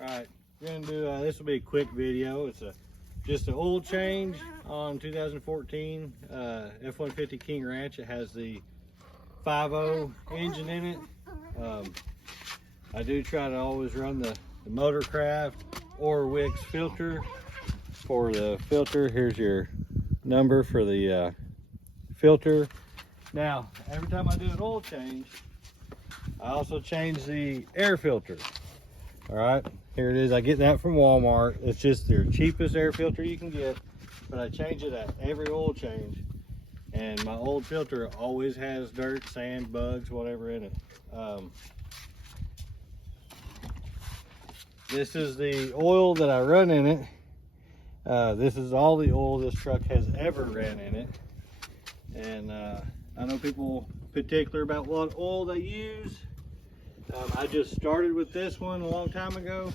Alright, we're going to do, this will be a quick video. It's just an oil change on 2014 F150 King Ranch. It has the 5.0 engine in it. I do try to always run the Motorcraft or Wix filter. For the filter, here's your number for the filter. Now, every time I do an oil change, I also change the air filter. All right, here it is. I get that from Walmart. It's just their cheapest air filter you can get, but I change it at every oil change. And my old filter always has dirt, sand, bugs, whatever in it. This is the oil that I run in it. This is all the oil this truck has ever ran in it. And I know people particular about what oil they use. I just started with this one a long time ago.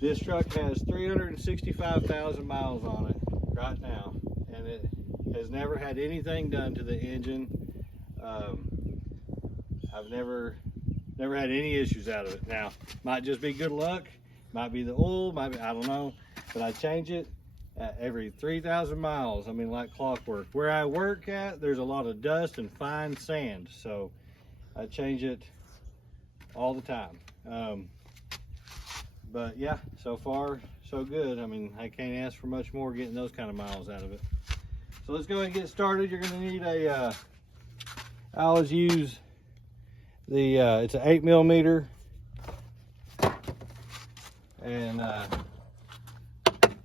This truck has 365,000 miles on it right now, and it has never had anything done to the engine. I've never had any issues out of it. Now, might just be good luck, might be the oil, might be, I don't know, but I change it every 3,000 miles. I mean, like clockwork. Where I work at, there's a lot of dust and fine sand, so I change it all the time. But yeah, so far so good. I mean, I can't ask for much more getting those kind of miles out of it. So let's go ahead and get started. You're going to need a I always use the it's an 8mm, and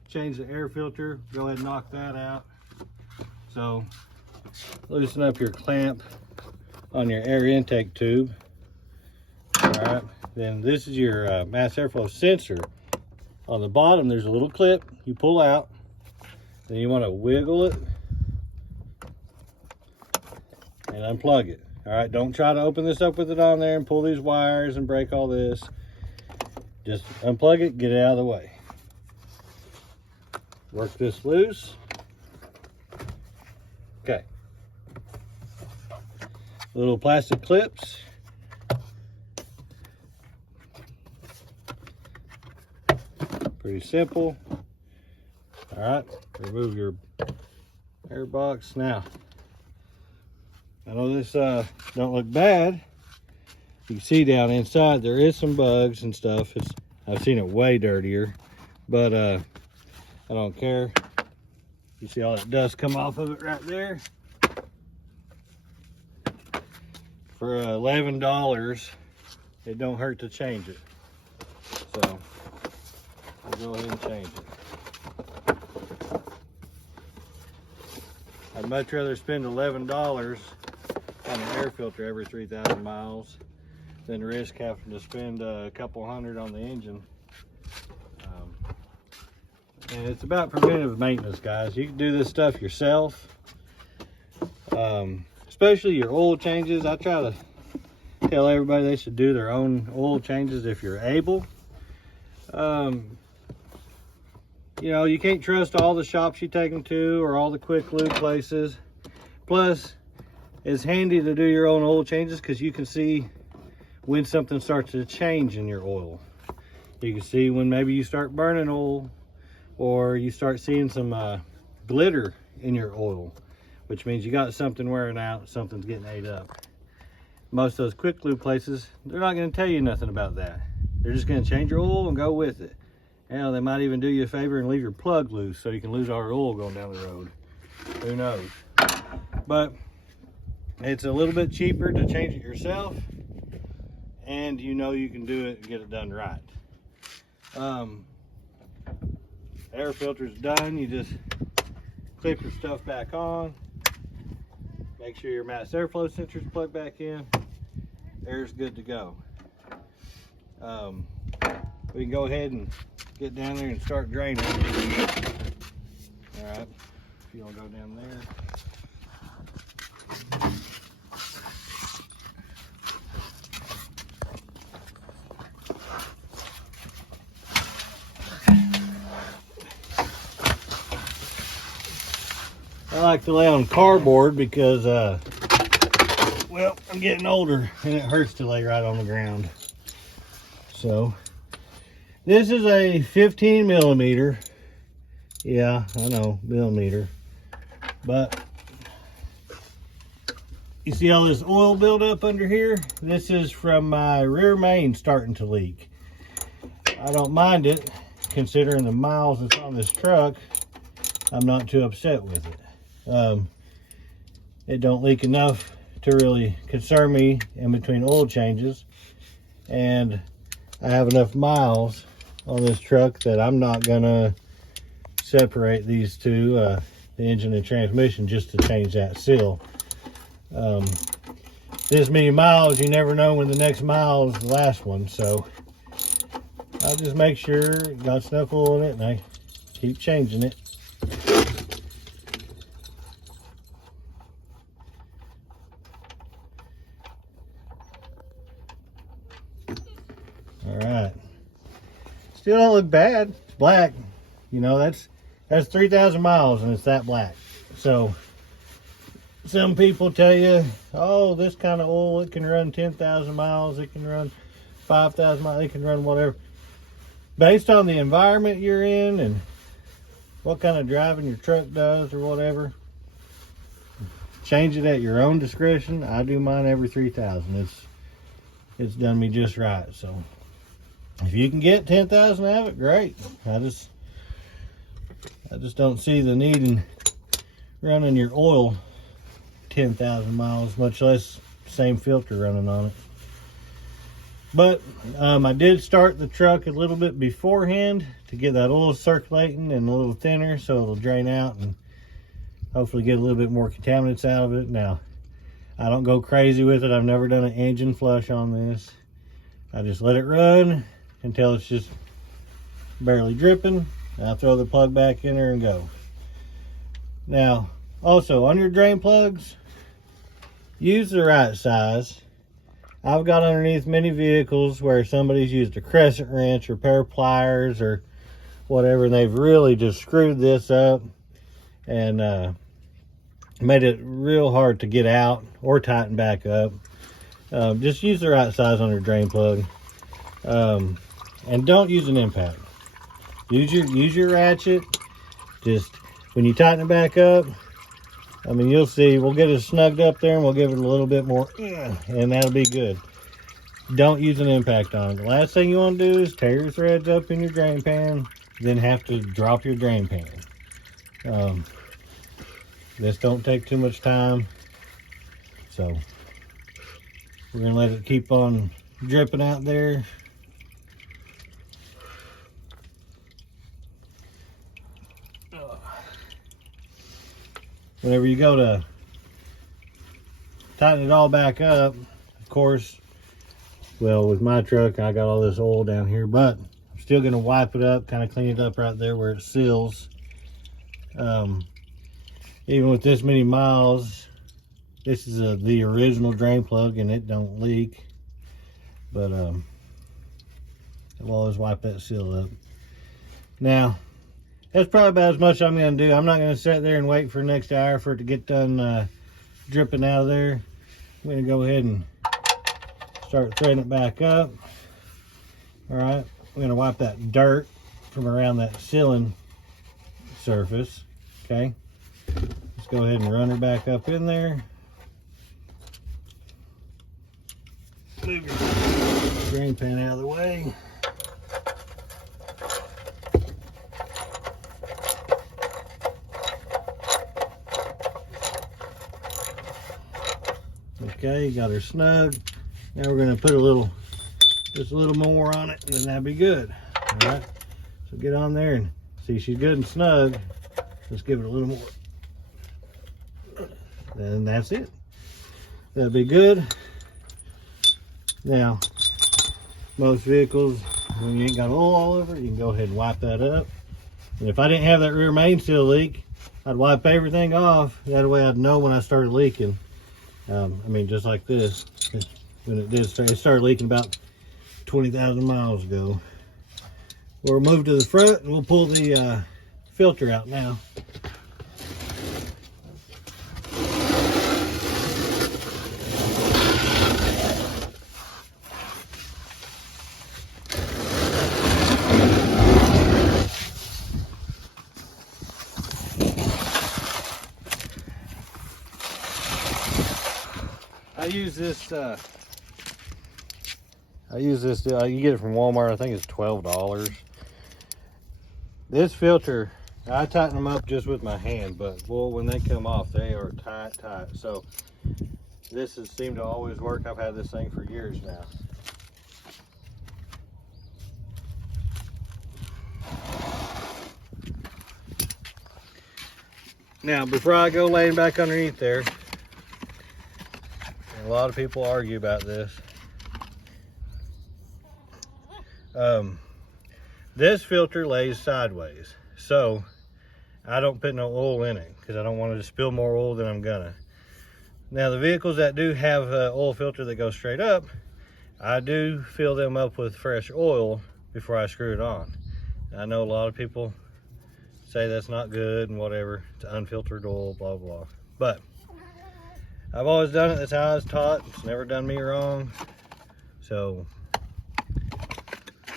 change the air filter. Go ahead and knock that out. So loosen up your clamp on your air intake tube. All right, then this is your mass airflow sensor. On the bottom there's a little clip you pull out, then you want to wiggle it and unplug it. All right, don't try to open this up with it on there and pull these wires and break all this. Just unplug it, get it out of the way. Work this loose. Okay. Little plastic clips. Pretty simple. All right, remove your air box. Now, I know this don't look bad. You can see down inside there is some bugs and stuff. I've seen it way dirtier, but I don't care. You see all that dust come off of it right there. For $11, it don't hurt to change it. So we'll go ahead and change it. I'd much rather spend $11 on an air filter every 3,000 miles than risk having to spend a couple hundred on the engine. And it's about preventative maintenance, guys. You can do this stuff yourself, especially your oil changes. I try to tell everybody they should do their own oil changes if you're able. You know, you can't trust all the shops you take them to or all the quick lube places. Plus, it's handy to do your own oil changes because you can see when something starts to change in your oil. You can see when maybe you start burning oil, or you start seeing some glitter in your oil, which means you got something wearing out, something's getting ate up. Most of those quick lube places, they're not going to tell you nothing about that. They're just going to change your oil and go with it. You know, they might even do you a favor and leave your plug loose so you can lose all your oil going down the road. Who knows? But it's a little bit cheaper to change it yourself, and you know you can do it and get it done right. Air filter's done. You just clip your stuff back on. Make sure your mass airflow sensor's plugged back in. Air's good to go. We can go ahead and get down there and start draining. All right, if you want to go down there. I like to lay on cardboard because, well, I'm getting older and it hurts to lay right on the ground. So This is a 15 millimeter. Yeah, I know, millimeter. But you see all this oil buildup under here? This is from my rear main starting to leak. I don't mind it, considering the miles that's on this truck. I'm not too upset with it. It don't leak enough to really concern me in between oil changes, and I have enough miles on this truck that I'm not gonna separate these two, the engine and transmission, just to change that seal. This many miles, you never know when the next mile is the last one, so I just make sure it got enough oil in it, and I keep changing it. All right, still don't look bad. It's black, you know, that's 3,000 miles and it's that black. So some people tell you, oh, this kind of oil, it can run 10,000 miles, it can run 5,000 miles, it can run whatever. Based on the environment you're in and what kind of driving your truck does or whatever, change it at your own discretion. I do mine every 3,000. It's done me just right. So if you can get 10,000 out of it, great. I just don't see the need in running your oil 10,000 miles, much less same filter running on it. But I did start the truck a little bit beforehand to get that oil circulating and a little thinner, so it'll drain out and hopefully get a little bit more contaminants out of it. Now, I don't go crazy with it. I've never done an engine flush on this. I just let it run until it's just barely dripping. I'll throw the plug back in there and go. Now, also on your drain plugs, use the right size. I've got underneath many vehicles where somebody's used a crescent wrench or pair of pliers or whatever, and they've really just screwed this up and made it real hard to get out or tighten back up. Just use the right size on your drain plug, and don't use an impact. Use your ratchet. Just when you tighten it back up, I mean, you'll see, we'll get it snugged up there and we'll give it a little bit more, and that'll be good. Don't use an impact on it. The last thing you want to do is tear your threads up in your drain pan, then have to drop your drain pan. This don't take too much time, so we're gonna let it keep on dripping out there. Whenever you go to tighten it all back up, of course, well, with my truck, I got all this oil down here, but I'm still gonna wipe it up, kind of clean it up right there where it seals. Even with this many miles, this is the original drain plug and it don't leak, but I'll always wipe that seal up. Now, that's probably about as much I'm going to do. I'm not going to sit there and wait for the next hour for it to get done dripping out of there. I'm going to go ahead and start threading it back up. All right, I'm going to wipe that dirt from around that sealing surface. Okay, let's go ahead and run her back up in there. Move your drain pan out of the way. Okay, got her snug. Now we're going to put just a little more on it, and then that'll be good. All right, so get on there and see she's good and snug. Let's give it a little more. And that's it. That'll be good. Now, most vehicles, when you ain't got oil all over it, you can go ahead and wipe that up. And if I didn't have that rear main seal leak, I'd wipe everything off. That way I'd know when I started leaking. I mean, just like this, when it started leaking about 20,000 miles ago. We'll move to the front and we'll pull the filter out now. use this, you get it from Walmart. I think it's $12. This filter, I tighten them up just with my hand, but boy, when they come off, they are tight. So this has seemed to always work. I've had this thing for years now. Now, before I go laying back underneath there, a lot of people argue about this. This filter lays sideways, so I don't put no oil in it because I don't want to spill more oil than I'm gonna. Now, the vehicles that do have an oil filter that goes straight up, I do fill them up with fresh oil before I screw it on. I know a lot of people say that's not good and whatever, it's unfiltered oil, blah blah, but I've always done it. That's how I was taught. It's never done me wrong. So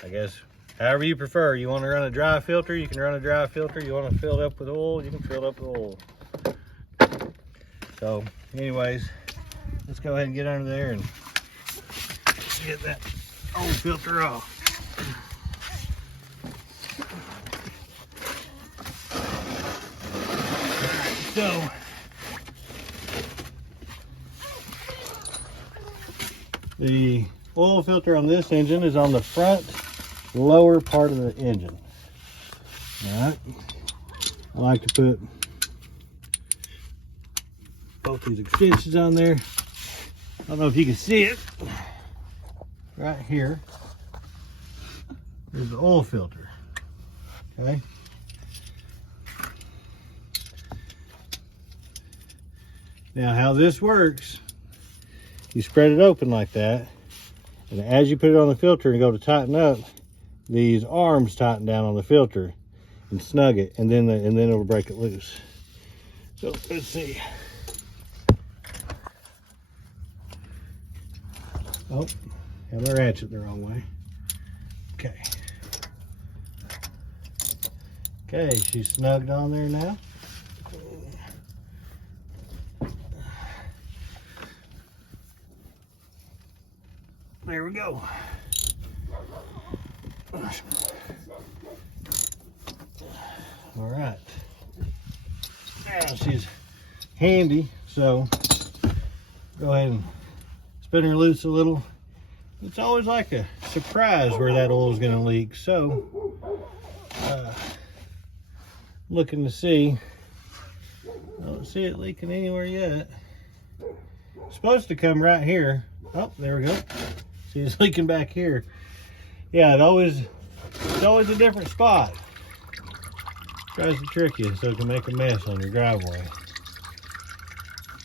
I guess however you prefer. You want to run a dry filter, you can run a dry filter. You want to fill it up with oil, you can fill it up with oil. So anyways, let's go ahead and get under there and get that old filter off. So the oil filter on this engine is on the front lower part of the engine. All right, I like to put both these extensions on there. I don't know if you can see it. Right here is the oil filter. Okay. Now, how this works, you spread it open like that, and as you put it on the filter and go to tighten up, these arms tighten down on the filter and snug it, and then it'll break it loose. So let's see. Oh, have my ratchet the wrong way. Okay. Okay, she's snugged on there now. There we go. All right. Now she's handy, so go ahead and spin her loose a little. It's always like a surprise where that oil is going to leak. So, looking to see. I don't see it leaking anywhere yet. It's supposed to come right here. Oh, there we go. See, it's leaking back here. Yeah, it's always a different spot. Tries to trick you so it can make a mess on your driveway.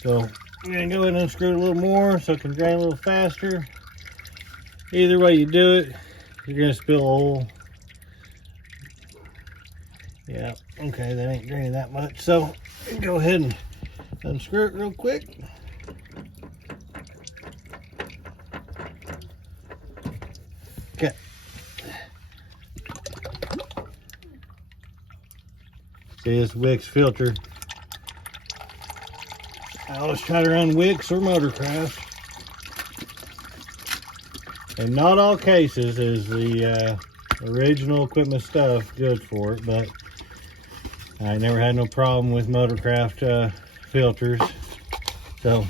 So I'm gonna go ahead and unscrew it a little more so it can drain a little faster. Either way you do it, you're gonna spill oil. Yeah, okay, that ain't draining that much. So go ahead and unscrew it real quick. Okay. See, this Wix filter. I always try to run Wix or Motorcraft. In not all cases is the original equipment stuff good for it, but I never had no problem with Motorcraft filters. So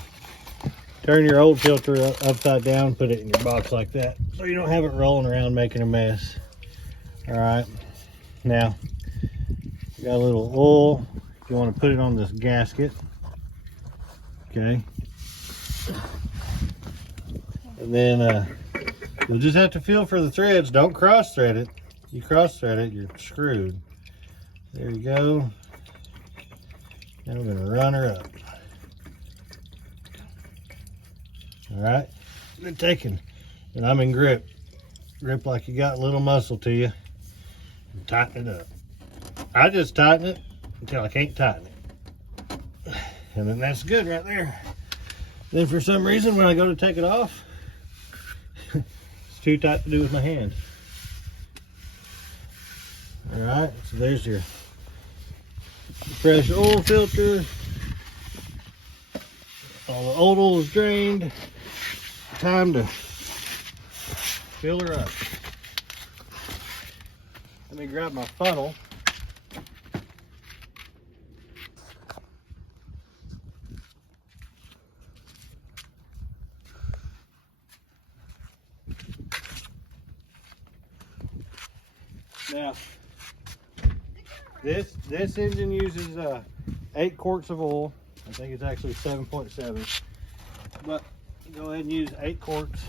turn your old filter upside down, put it in your box like that, so you don't have it rolling around making a mess. All right, now you got a little oil. You want to put it on this gasket, okay? And then you'll just have to feel for the threads. Don't cross thread it. You cross thread it, you're screwed. There you go. Now we're gonna run her up. All right, then taking, and I'm in grip like you got a little muscle to you, and tighten it up. I just tighten it until I can't tighten it, and then that's good right there. Then for some reason when I go to take it off, it's too tight to do with my hand. All right, so there's your fresh oil filter. All the old oil is drained. time to fill her up. Let me grab my funnel. Now, this engine uses 8 quarts of oil. I think it's actually 7.7, but go ahead and use 8 quarts.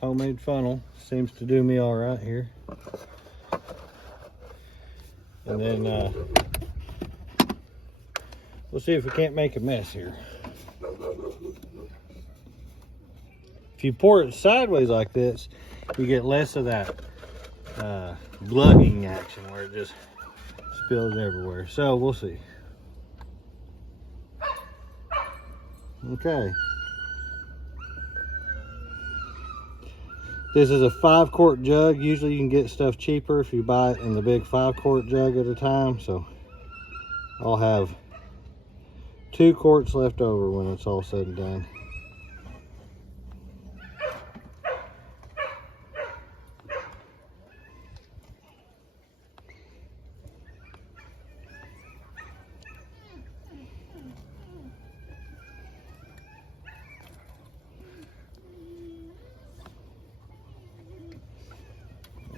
Homemade funnel seems to do me all right here. And then we'll see if we can't make a mess here. If you pour it sideways like this, you get less of that glugging action where it just spills everywhere. So we'll see. Okay. This is a 5-quart jug. Usually you can get stuff cheaper if you buy it in the big 5-quart jug at a time. So I'll have 2 quarts left over when it's all said and done.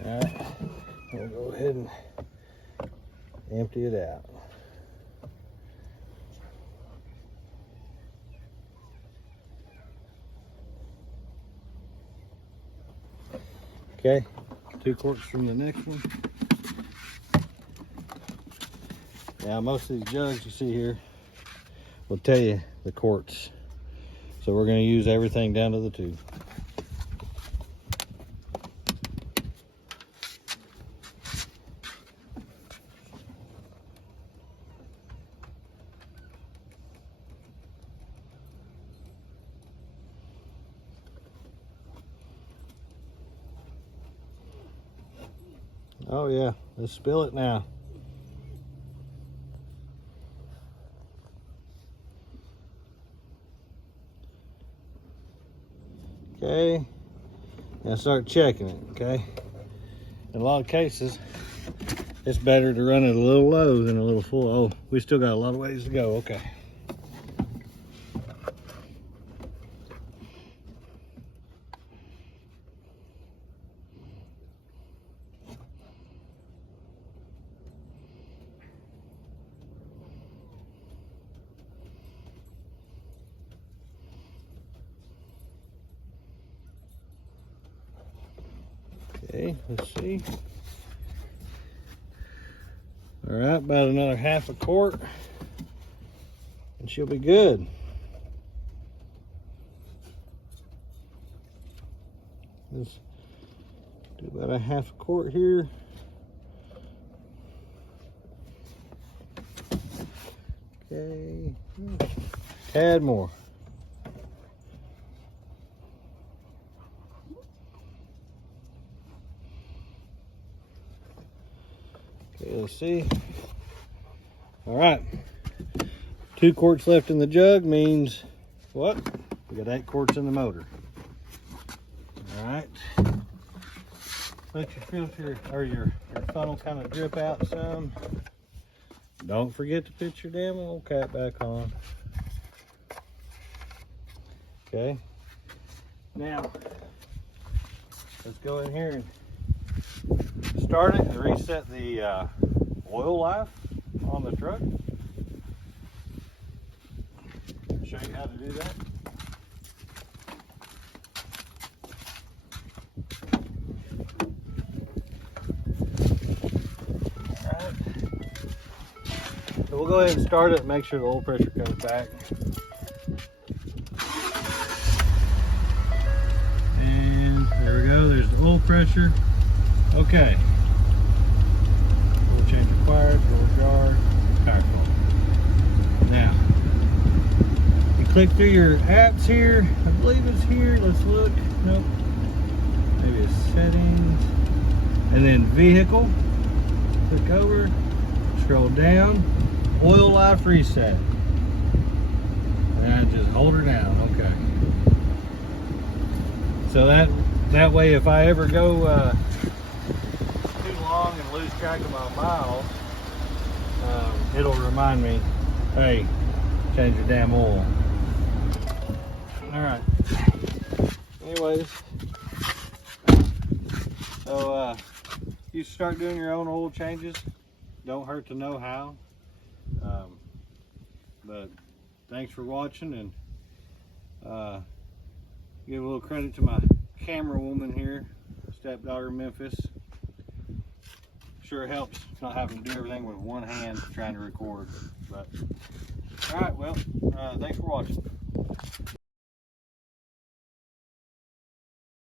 Alright, we'll go ahead and empty it out. Okay, 2 quarts from the next one. Now most of these jugs you see here will tell you the quarts. So we're going to use everything down to the 2. Oh yeah, let's spill it now. Okay, now start checking it, okay? In a lot of cases, it's better to run it a little low than a little full. Oh, we still got a lot of ways to go, okay. Okay, let's see. All right, about another 1/2 quart, and she'll be good. Let's do about a 1/2 quart here. Okay, add more. Okay, let's see. All right, 2 quarts left in the jug means what? We got 8 quarts in the motor. All right, let your filter or your funnel kind of drip out some. Don't forget to put your damn oil cap back on. Okay, now let's go in here and start it and reset the oil life on the truck. Show you how to do that. Alright. So we'll go ahead and start it and make sure the oil pressure comes back. And there we go, there's the oil pressure. Okay. Oil change required, door jar, power cord. Now, you click through your apps here. I believe it's here. Let's look. Nope. Maybe it's settings. And then vehicle. Click over, scroll down, oil life reset. And just hold her down, okay. So that way, if I ever go too long and lose track of my miles, it'll remind me, hey, change your damn oil. All right. Anyways, so you start doing your own oil changes. Don't hurt to know how. But thanks for watching, and give a little credit to my camera woman here, stepdaughter Memphis. Sure helps not having to do everything with one hand trying to record. But all right, well, thanks for watching.